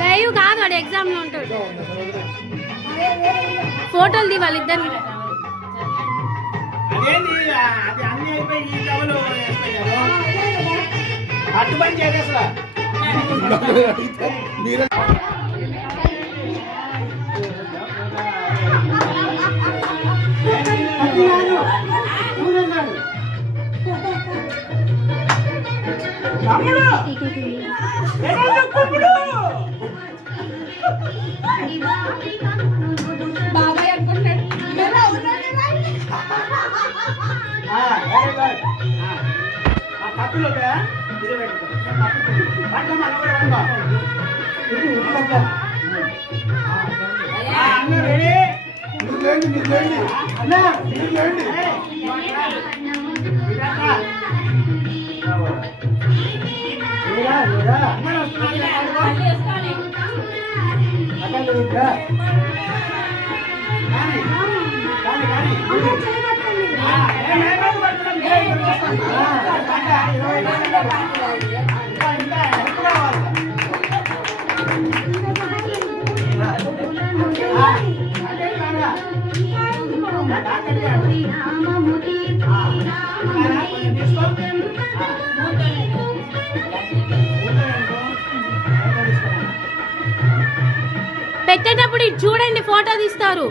Live కాదు వాడు exam లో ఉంటాడు ఫోటోలు దివాలి ఇద్దరు బాబాయ్ అనుకుంటాడు పెట్టేటప్పుడు ఇటు చూడండి, ఫోటో తీస్తారు.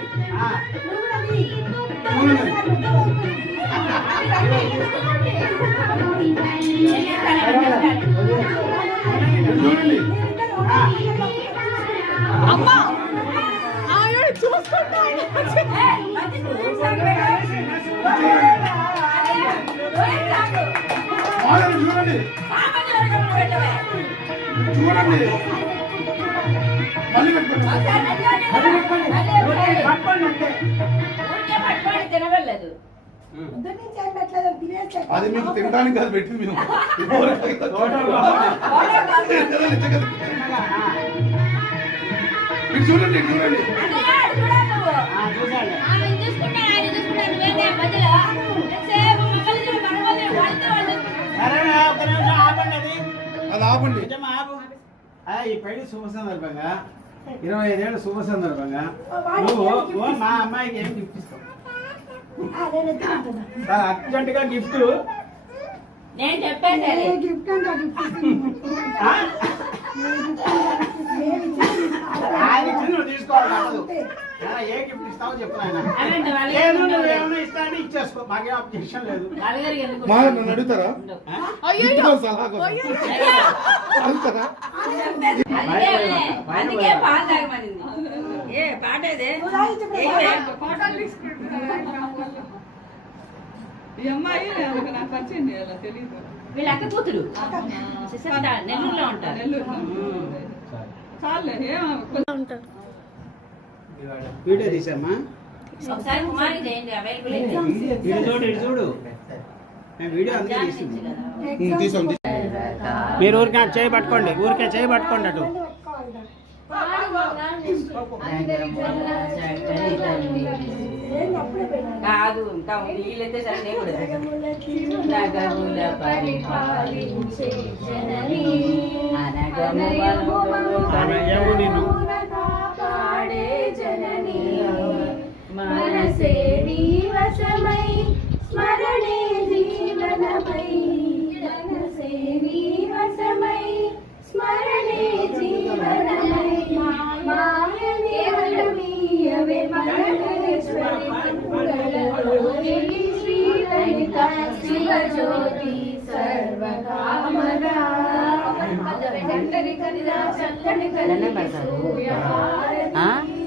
అమ్మా చూసుకుంటా చూడండి అది మీకు తినడానికి కాదు పెట్టింది మేము. చూడండి చూడండి అది ఆపండి. ఈ పెళ్లి శుభ సందర్భంగా 25 ఏళ్ళ శుభ సందర్భంగా నువ్వు మా అమ్మాయికి ఏం గిఫ్ట్ ఇస్తావు? అర్జెంట్ గా గిఫ్ట్ నేను చెప్పాను నువ్వు తీసుకోవాలి. ఏ గిఫ్ట్ ఇస్తావో చెప్పు నాయన. నువ్వేమన్నా ఇస్తా అంటే ఇచ్చేసుకో, మాకేం అబ్జెక్షన్ లేదు. నన్ను అడుగుతారా? సలహా అడుగుతారా? అందుకే పాలు తాగమనింది. ఏ పాట ఇదే? ఈ అమ్మాయి నాకు పరిచయం చేయాలి, తెలీదు. వీళ్ళ అక్క కూతురు నెల్లూరులో ఉంటారు. చాలే ఉంటారు. వీడియో తీసామ్మా, ఒకసారి కుమారి చేయండి, అవైలబుల్ ఇటు చూడు. నేను వీడియో అందుకే తీసింది. తీసాం. మీరు ఊరికే చేయి పట్టుకోండి, ఊరికే చేయి పట్టుకోండి అటు. కాదు ఇంకా వీళ్ళైతే సరే నగముల పరిపాలించే జనని కాపాడే జనని మనసే నీవశమై స్మరణే జీవనమై మనసే నీవశమై స్మరణే జీవనమై మాయమీయవే మరణేశ్వరి శ్రీ లలిత శివజ్యోతి సర్వకామదా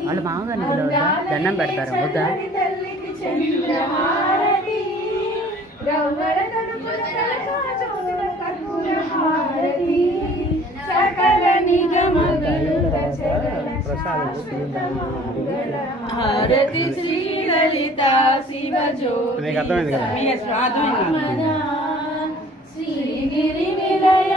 వాళ్ళు మామగారు దండం పెడతారు వద్దా? హారతి శ్రీ లలిత శివజ్యోతి నీకు అర్థమైంది కదా? శ్రీగిరి నిలయ